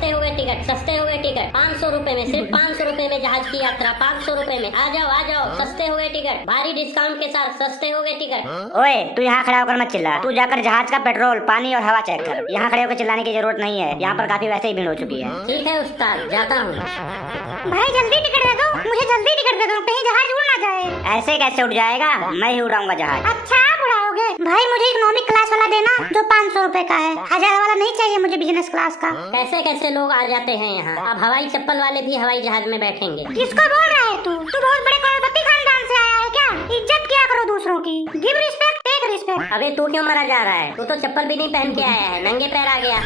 सस्ते हो गए टिकट, सस्ते हो गए टिकट। 500 रुपए में, सिर्फ 500 रुपए में जहाज की यात्रा, 500 रुपए में। आ जाओ, सस्ते हो गए टिकट, भारी डिस्काउंट के साथ सस्ते हो गए टिकट। ओए तू यहाँ खड़ा होकर मत चिल्ला, तू जाकर जहाज का पेट्रोल, पानी और हवा चेक कर। यहाँ खड़े होकर चिल्लाने की जरूरत नहीं है, यहाँ पर काफी वैसे ही भीड़ हो चुकी है। ठीक है उस्ताद, जाता हूँ। भाई जल्दी टिकट दे दो, मुझे जल्दी टिकट दे दो, कहीं जहाज उड़ ना जाए। ऐसे कैसे उड़ जाएगा, मैं ही उड़ाऊंगा जहाज। अच्छा आप उड़ाओगे? भाई मुझे इकोनॉमिक क्लास वाला देना जो 500 रुपए का है, 1000 वाला नहीं चाहिए मुझे बिजनेस क्लास का। कैसे कैसे लोग आ जाते हैं यहाँ। अब हवाई चप्पल वाले भी हवाई जहाज में बैठेंगे। किसको बोल रहा है तू बहुत बड़े करोड़पति खानदान से आया है क्या? इज्जत किया करो दूसरों की, गिव रिस्पेक्ट टेक रिस्पेक्ट। अबे तू क्यों मरा जा रहा है? तू तो चप्पल भी नहीं पहन के आया है, नंगे पैर आ गया।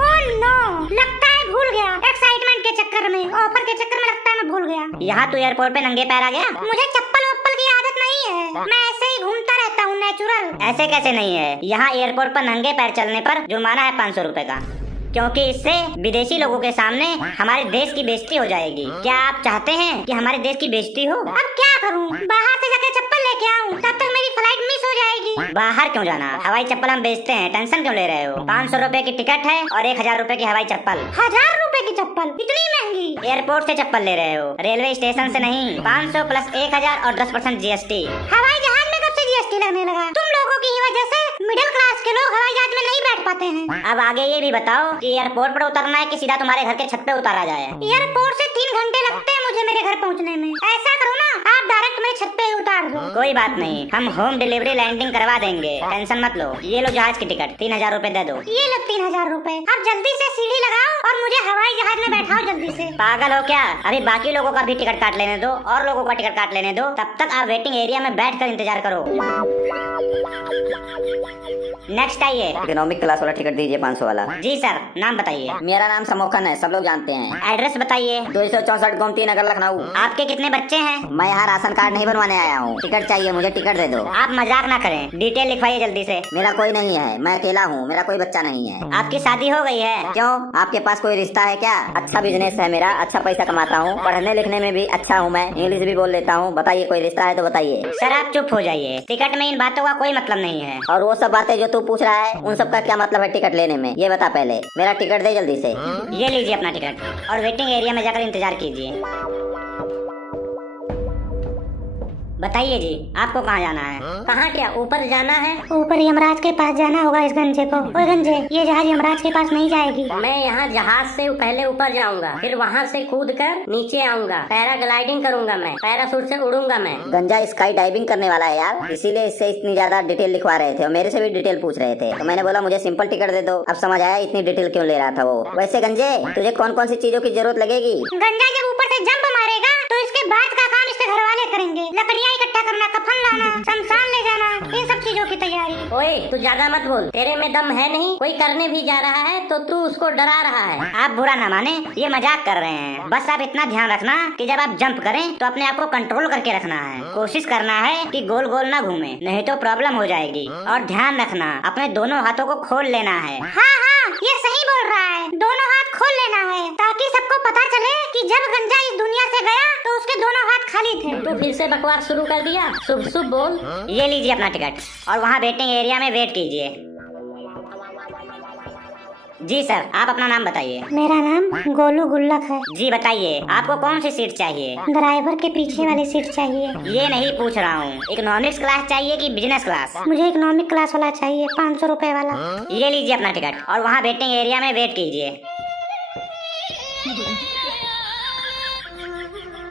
ओह नो, लगता है भूल गया, एक्साइटमेंट के चक्कर में, ऑफर के चक्कर में लगता है मैं भूल गया। यहाँ तू एयरपोर्ट पे नंगे पैर आ गया? मुझे चप्पल वप्पल की आदत नहीं है, मैं ऐसे ही घूमता रहता हूँ नेचुरल। ऐसे कैसे नहीं है, यहाँ एयरपोर्ट पर नंगे पैर चलने पर जुर्माना है 500 रुपए का, क्योंकि इससे विदेशी लोगों के सामने हमारे देश की बेइज्जती हो जाएगी। क्या आप चाहते हैं कि हमारे देश की बेइज्जती हो? अब क्या करूं? बाहर से जाके चप्पल लेके आऊं, तब तक मेरी फ्लाइट मिस हो जाएगी। बाहर क्यों जाना, हवाई चप्पल हम बेचते हैं, टेंशन क्यों ले रहे हो? 500 रुपए की टिकट है और 1000 रुपए की हवाई चप्पल। 1000 रुपए की चप्पल, इतनी महंगी? एयरपोर्ट से चप्पल ले रहे हो, रेलवे स्टेशन से नहीं। 500 प्लस 1000 और 10% GST। हवाई जहाज में कब से GST लगने लगा? तुम लोगों की ही वजह से मिडिल क्लास के लोग हवाई जहाज में नहीं बैठ पाते हैं। अब आगे ये भी बताओ कि एयरपोर्ट पर उतरना है कि सीधा तुम्हारे घर के छत पे उतारा जाए? एयरपोर्ट से 3 घंटे लगते हैं मुझे मेरे घर पहुंचने में। ऐसा करो ना, आप डायरेक्ट मेरे छत पे ही उतार दो। कोई बात नहीं, हम होम डिलीवरी लैंडिंग करवा देंगे, टेंशन मत लो। ये लो जहाज की टिकट, 3000 रुपए दे दो। ये लो 3000 रुपए। अब जल्दी से सीढ़ी लगाओ और मुझे हवाई जहाज में बैठाओ जल्दी से। पागल हो क्या? अभी बाकी लोगों का भी टिकट काट लेने दो और लोगों का टिकट काट लेने दो, तब तक आप वेटिंग एरिया में बैठ कर इंतजार करो। नेक्स्ट आइए। इकोनॉमिक क्लास वाला टिकट दीजिए, 500 वाला। जी सर, नाम बताइए। मेरा नाम समोखन है, सब लोग जानते हैं। एड्रेस बताइए। 264 गोमती नगर लखनऊ। आपके कितने बच्चे हैं? मैं यहाँ राशन कार्ड नहीं बनवाने आया हूँ, टिकट चाहिए मुझे, टिकट दे दो। आप मजाक ना करें, डिटेल लिखवाइए जल्दी से। मेरा कोई नहीं है, मैं अकेला हूँ, मेरा कोई बच्चा नहीं है। आपकी शादी हो गई है? क्यों, आपके पास कोई रिश्ता है क्या? अच्छा बिजनेस है मेरा, अच्छा पैसा कमाता हूँ, पढ़ने लिखने में भी अच्छा हूँ, मैं इंग्लिश भी बोल लेता हूँ। बताइए कोई रिश्ता है तो बताइए। सर आप चुप हो जाइए, टिकट में इन बातों का कोई मतलब नहीं है। और वो सब बातें जो तू पूछ रहा है उन सब का क्या मतलब है टिकट लेने में, ये बता पहले। मेरा टिकट दे जल्दी से। ये लीजिए अपना टिकट और वेटिंग एरिया में जाकर इंतजार कीजिए। बताइए जी, आपको कहाँ जाना है? कहाँ क्या, ऊपर जाना है? ऊपर यमराज के पास जाना होगा इस गंजे को। ओए गंजे, ये जहाज यमराज के पास नहीं जाएगी। मैं यहाँ जहाज से पहले ऊपर जाऊंगा, फिर वहाँ से कूद कर नीचे आऊंगा, पैराग्लाइडिंग करूंगा, मैं पैराशूट से उड़ूंगा मैं। गंजा स्काई डाइविंग करने वाला है यार, इसीलिए इससे इतनी ज्यादा डिटेल लिखवा रहे थे और मेरे से भी डिटेल पूछ रहे थे, तो मैंने बोला मुझे सिंपल टिकट दे दो। अब समझ आया इतनी डिटेल क्यों ले रहा था वो। वैसे गंजे, तुझे कौन कौन सी चीजों की जरूरत लगेगी? गंजा जब ऊपर से जंप मारेगा तो इसके बाद का काम इसके घर वाले करेंगे। लकड़ियाँ इकट्ठा करना, कफन लाना, शमशान ले जाना, इन सब चीजों की तैयारी। ओए तू ज्यादा मत बोल, तेरे में दम है नहीं। कोई करने भी जा रहा है तो तू उसको डरा रहा है। आप बुरा ना माने, ये मजाक कर रहे हैं। बस आप इतना ध्यान रखना कि जब आप जंप करें तो अपने आप को कंट्रोल करके रखना है। कोशिश करना है कि गोल गोल ना घूमे, नहीं तो प्रॉब्लम हो जाएगी। और ध्यान रखना, अपने दोनों हाथों को खोल लेना है। हाँ हाँ, ये सही बोल रहा है, दोनों हाथ खोल लेना है ताकि सबको पता चले कि जब गंजा इस दुनिया से गया तो उसके दोनों हाथ खाली थे। तू फिर से बकवास शुरू कर दिया, शुभ शुभ बोल। ये लीजिए अपना टिकट और वहाँ वेटिंग एरिया में वेट कीजिए। जी सर, आप अपना नाम बताइए। मेरा नाम गोलू गुल्लक है। जी बताइए, आपको कौन सी सीट चाहिए? ड्राइवर के पीछे वाली सीट चाहिए। ये नहीं पूछ रहा हूँ, इकोनॉमिक्स क्लास चाहिए कि बिजनेस क्लास? मुझे इकोनॉमिक क्लास वाला चाहिए, 500 रुपए वाला। ये लीजिए अपना टिकट और वहाँ वेटिंग एरिया में वेट कीजिए।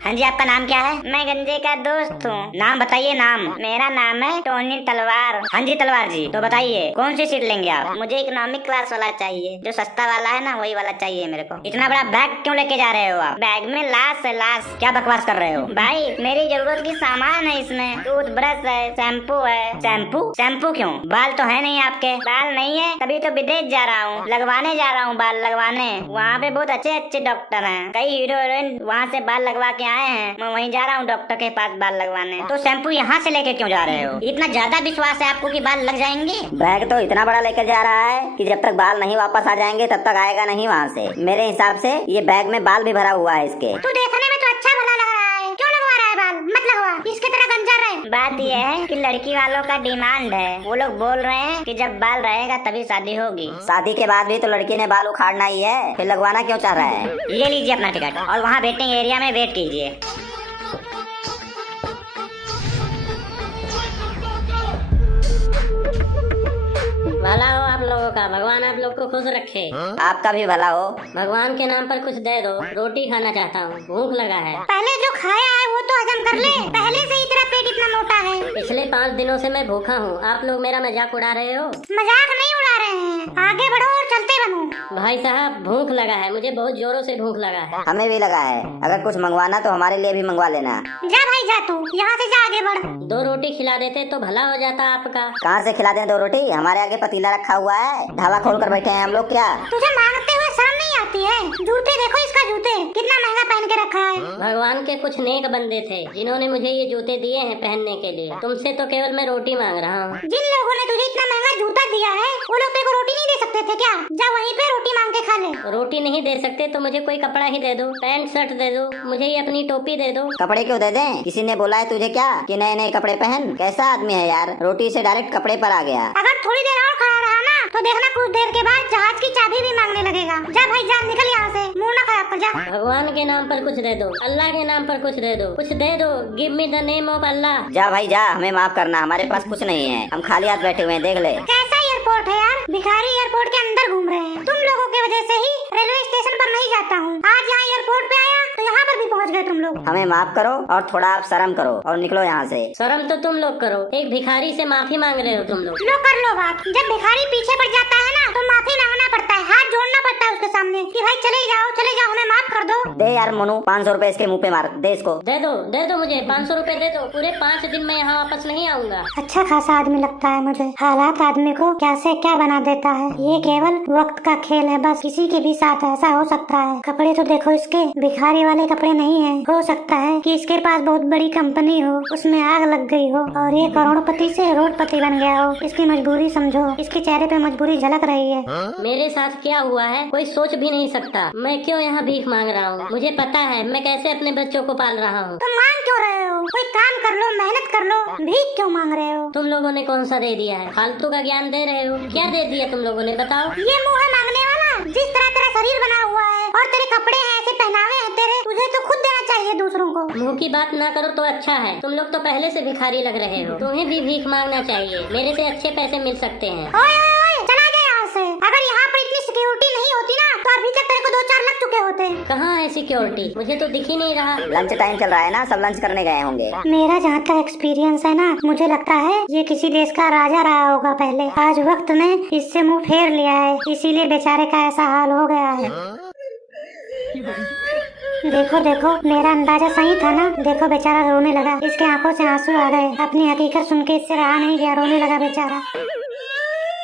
हाँ जी, आपका नाम क्या है? मैं गंजे का दोस्त हूँ। नाम बताइए। नाम? मेरा नाम है टोनी तलवार। हाँ जी तलवार जी, तो बताइए कौन सी सीट लेंगे आप? मुझे इकोनॉमिक क्लास वाला चाहिए, जो सस्ता वाला है ना, वही वाला चाहिए मेरे को। इतना बड़ा बैग क्यों लेके जा रहे हो आप? बैग में लाश है, लाश। क्या बकवास कर रहे हो? भाई मेरी जरूरत की सामान है इसमें, टूथब्रश है, शैम्पू है। शैम्पू? शैम्पू क्यों? बाल तो है नहीं आपके। बाल नहीं है, तभी तो विदेश जा रहा हूँ, लगवाने जा रहा हूँ बाल लगवाने। वहाँ पे बहुत अच्छे अच्छे डॉक्टर हैं, कई हीरो हीरोइन वहाँ से बाल लगवा के आए हैं। मैं वहीं जा रहा हूँ डॉक्टर के पास बाल लगवाने। तो शैम्पू यहाँ से लेके क्यों जा रहे हो? इतना ज्यादा विश्वास है आपको कि बाल लग जाएंगे? बैग तो इतना बड़ा लेकर जा रहा है कि जब तक बाल नहीं वापस आ जाएंगे तब तक आएगा नहीं वहाँ से। मेरे हिसाब से ये बैग में बाल भी भरा हुआ है इसके। तू देखने में तो अच्छा भला लग रहा है, क्यों लगवा रहा है बाल? मत लगवा, इसके तरह गंजा रहे। बात यह है कि लड़की वालों का डिमांड है, वो लोग बोल रहे हैं कि जब बाल रहेगा तभी शादी होगी। शादी के बाद भी तो लड़की ने बाल उखाड़ना ही है, फिर लगवाना क्यों चाह रहा है? ये लीजिए अपना टिकट और वहाँ वेटिंग एरिया में वेट कीजिए। भला हो आप लोगों का, भगवान आप लोग को खुश रखे। आपका भी भला हो। भगवान के नाम पर कुछ दे दो, रोटी खाना चाहता हूँ, भूख लगा है। पहले जो खाया है वो तो हजम कर ले, पहले से ही तेरा पेट इतना मोटा है। पिछले 5 दिनों से मैं भूखा हूँ, आप लोग मेरा मजाक उड़ा रहे हो। मजाक नहीं उड़ा रहे हैं, आगे बढ़ो और चलते बनो। भाई साहब भूख लगा है, मुझे बहुत जोरों से भूख लगा है। हमें भी लगा है, अगर कुछ मंगवाना तो हमारे लिए भी मंगवा लेना। जा भाई जा, तू यहाँ से जा, आगे बढ़। 2 रोटी खिला देते तो भला हो जाता आपका। कहाँ से खिला दें 2 रोटी? हमारे आगे पतीला रखा हुआ है, ढाबा खोल कर बैठे हैं हम लोग क्या? तुझे मांगते हुए शर्म नहीं आती है? जूते देखो इसका, जूते कितना महंगा पहन के रखा है। भगवान के कुछ नेक बंदे थे जिन्होंने मुझे ये जूते दिए हैं पहनने के लिए। तुमसे तो केवल मैं रोटी मांग रहा हूँ। जिन लोगों ने तुझे इतना महंगा जूता दिया है वो लोग तेरे को रोटी नहीं दे सकते थे क्या? जा वहीं पे रोटी मांग के खा ले। रोटी नहीं दे सकते तो मुझे कोई कपड़ा ही दे दो, पैंट शर्ट दे दो, मुझे ये अपनी टोपी दे दो। कपड़े क्यों दे दें? किसी ने बोला है तुझे क्या कि नए नए कपड़े पहन? कैसा आदमी है यार, रोटी से डायरेक्ट कपड़े पर आ गया। अगर थोड़ी देर और खड़ा रहा ना तो देखना कुछ देर के बाद जहाज की चाबी भी मांगने लगेगा। जा भाई जा, निकल यहाँ से, मुंह ना खराब कर। जा भगवान के नाम पर कुछ दे दो, अल्लाह के नाम पर कुछ दे दो, कुछ दे दो। Give me the name of अल्लाह। जा भाई जा, हमें माफ करना, हमारे पास कुछ नहीं है, हम खाली हाथ बैठे हुए हैं, देख ले। कैसा एयरपोर्ट है यार, भिखारी एयरपोर्ट के अंदर घूम रहे हैं। तुम लोगों की वजह से ही रेलवे स्टेशन पर नहीं जाता हूँ। आज यहाँ एयरपोर्ट पे आया तो यहाँ पर भी पहुँच गए तुम लोग। हमें माफ करो और थोड़ा आप शर्म करो और निकलो यहाँ से। शर्म तो तुम लोग करो, एक भिखारी से माफी मांग रहे हो तुम लोग। लो कर लो बात। जब भिखारी पीछे पड़ जाता है ना तो माफी मांगना पड़ता है, हाथ जोड़ना पड़ता है उसके सामने कि भाई चले जाओ, हमें माफ कर दो। दे यार मोनू, 500 रुपए इसके मुँह पे मार, दे इसको। दे दो मुझे 500 रुपए दे दो। पूरे 5 दिन में यहाँ वापस नहीं आऊंगा। अच्छा खासा आदमी लगता है मुझे। हालात आदमी को क्या से क्या बना देता है। ये केवल वक्त का खेल है बस, किसी के भी साथ ऐसा हो सकता है। कपड़े तो देखो इसके, भिखारी वाले कपड़े नहीं है। हो सकता है कि इसके पास बहुत बड़ी कंपनी हो, उसमें आग लग गई हो और ये करोड़पति से रोडपति बन गया हो। इसकी मजबूरी समझो, इसके चेहरे पे मजबूरी झलक रही है। मेरे साथ क्या हुआ है कोई सोच भी नहीं सकता। मैं क्यों यहाँ भीख मांग रहा हूँ? मुझे पता है मैं कैसे अपने बच्चों को पाल रहा हूँ। तुम मांग क्यों रहे हो? कोई काम कर लो, मेहनत कर लो, भीख क्यों मांग रहे हो? तुम लोगों ने कौन सा दे दिया है? फालतू का ज्ञान दे रहे हो। क्या दे दिया तुम लोगों ने बताओ? ये मुंह है मांगने वाला। जिस तरह तेरा शरीर बना हुआ है और तेरे कपड़े हैं, ऐसे पहनावे हैं तेरे, तुझे तो खुद देना चाहिए दूसरों को। मुंह की बात ना करो तो अच्छा है। तुम लोग तो पहले से भिखारी लग रहे हो, तुम्हें भी भीख मांगना चाहिए। मेरे से अच्छे पैसे मिल सकते हैं। ओए ओए ओए, चला जा यहाँ से। अगर यहाँ पर इतनी सिक्योरिटी नहीं होती ना तो अभी तक तेरे को 2-4 लग चुके होते। कहाँ है सिक्योरिटी? मुझे तो दिख ही नहीं रहा। लंच टाइम चल रहा है ना, सब लंच करने गए होंगे। मेरा जहाँ तक एक्सपीरियंस है ना, मुझे लगता है ये किसी देश का राजा रहा होगा पहले। आज वक्त ने इससे मुंह फेर लिया है, इसीलिए बेचारे का ऐसा हाल हो गया है। देखो देखो, मेरा अंदाजा सही था ना। देखो बेचारा रोने लगा, इसके आंखों से आंसू आ गए। अपनी हकीकत सुन के इससे रहा नहीं गया, रोने लगा बेचारा।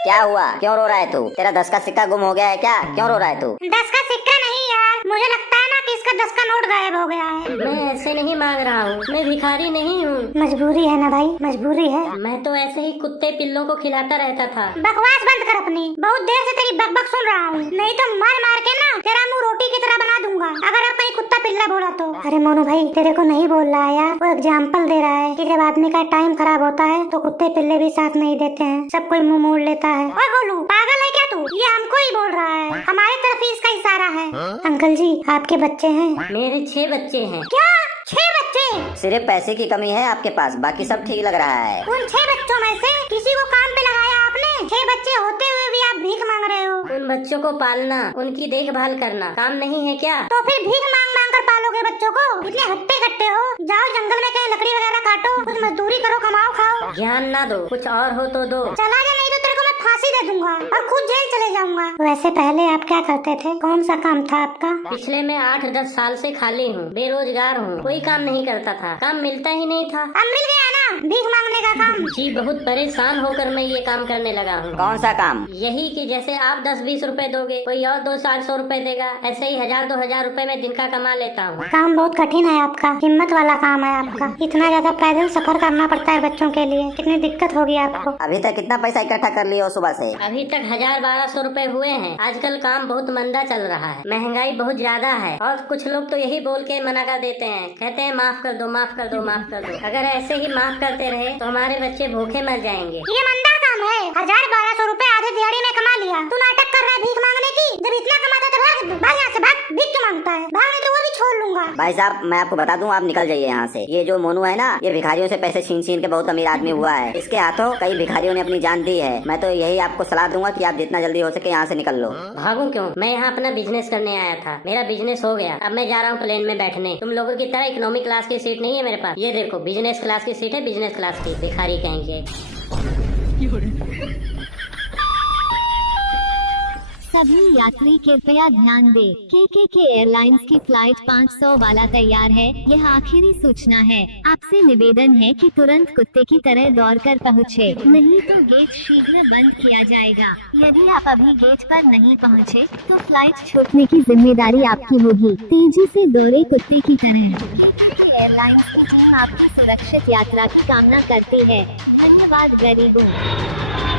क्या हुआ, क्यों रो रहा है तू? तेरा 10 का सिक्का गुम हो गया है क्या? क्यों रो रहा है तू? 10 का सिक्का नहीं यार, मुझे लगता है ना कि इसका 10 का नोट गायब हो गया है। मैं ऐसे नहीं मांग रहा हूँ, मैं भिखारी नहीं हूँ। मजबूरी है ना भाई, मजबूरी है। मैं तो ऐसे ही कुत्ते पिल्लों को खिलाता रहता था। बकवास बंद कर अपनी, बहुत देर से तेरी बकबक सुन रहा हूँ। नहीं तो मार मार के ना तेरा मुंह रोटी की तरह बना दूंगा अगर आप कहीं कुत्ता पिल्ला बोला तो। अरे मोनू भाई, तेरे को नहीं बोल रहा है यार, वो एग्जाम्पल दे रहा है कि जब आदमी का टाइम खराब होता है तो कुत्ते पिल्ले भी साथ नहीं देते हैं, सब कोई मुंह मोड़ लेता है। और बोलू पागल है क्या तू? ये हमको ही बोल रहा है, हमारे तरफ ही इसका इशारा है। अंकल जी, आपके बच्चे हैं? मेरे 6 बच्चे हैं। क्या 6 बच्चे? सिर्फ पैसे की कमी है आपके पास, बाकी सब ठीक लग रहा है। उन 6 बच्चों में से किसी को काम पे लगाया आपने? 6 बच्चे होते हुए भी आप भीख मांग रहे हो। उन बच्चों को पालना, उनकी देखभाल करना काम नहीं है क्या? तो फिर भीख मांग मांग कर पालोगे बच्चों को? इतने हट्टे कट्टे हो, जाओ जंगल में कहीं लकड़ी वगैरह काटो, कुछ मजदूरी करो, कमाओ खाओ। ज्ञान ना दो, कुछ और हो तो दो। चला जा, नहीं तो तेरे को मैं फांसी दे दूंगा और खुद जेल चले जाऊंगा। वैसे पहले आप क्या करते थे? कौन सा काम था आपका? पिछले मैं 8-10 साल से खाली हूँ, बेरोजगार हूँ, कोई काम नहीं करता था, काम मिलता ही नहीं था। अब मिल गया ना, भीख मांगने का काम। जी बहुत परेशान होकर मैं ये काम करने लगा हूँ। कौन सा काम? यही कि जैसे आप 10-20 रुपए दोगे, कोई और 200-800 रुपए देगा, ऐसे ही 1000-2000 रुपए में दिन का कमा लेता हूँ। काम बहुत कठिन है आपका, हिम्मत वाला काम है आपका। इतना ज्यादा पैदल सफर करना पड़ता है बच्चों के लिए, कितनी दिक्कत होगी आपको। अभी तक कितना पैसा इकट्ठा कर लिए हो सुबह से? अभी तक 1000-1200 रुपए हुए हैं। आजकल काम बहुत मंदा चल रहा है, महंगाई बहुत ज्यादा है और कुछ लोग तो यही बोल के मना कर देते हैं, कहते हैं माफ कर दो, माफ कर दो, माफ कर दो। अगर ऐसे ही माफ करते रहे तो हमारे बच्चे भूखे मर जाएंगे। ये मंदा काम है। 1000-1200 रुपए आधे दिहाड़ी में कमा लिया, तू नाटक कर रहा है भीख मांगने की। जब इतना कमाता तो भाग यहाँ से, भाग। भीख क्यों मांगता है? भाग नहीं तो वो भी छोड़ लूंगा। भाई साहब मैं आपको बता दूं, आप निकल जाइए यहाँ से। ये जो मोनू है ना, ये भिखारियों से पैसे छीन छीन के बहुत अमीर आदमी हुआ है। इसके हाथों कई भिखारियों ने अपनी जान दी है। मैं तो यही आपको सलाह दूंगा कि आप जितना जल्दी हो सके यहाँ से निकल लो। भागूं क्यों? मैं यहाँ अपना बिजनेस करने आया था, मेरा बिजनेस हो गया। अब मैं जा रहा हूँ प्लेन में बैठने। तुम लोगों की तरह इकोनॉमिक क्लास की सीट नहीं है मेरे पास। ये देखो बिजनेस क्लास की सीट है, बिजनेस क्लास की। भिखारी कहेंगे। सभी यात्री कृपया ध्यान दें। के एयरलाइंस की फ्लाइट 500 वाला तैयार है। यह आखिरी सूचना है। आपसे निवेदन है कि तुरंत कुत्ते की तरह दौड़कर पहुँचे, नहीं तो गेट शीघ्र बंद किया जाएगा। यदि आप अभी गेट पर नहीं पहुँचे तो फ्लाइट छूटने की जिम्मेदारी आपकी होगी। तेजी से दौड़े कुत्ते की तरह। एयरलाइंस की टीम आपकी सुरक्षित यात्रा की कामना करती है। धन्यवाद गरीबों।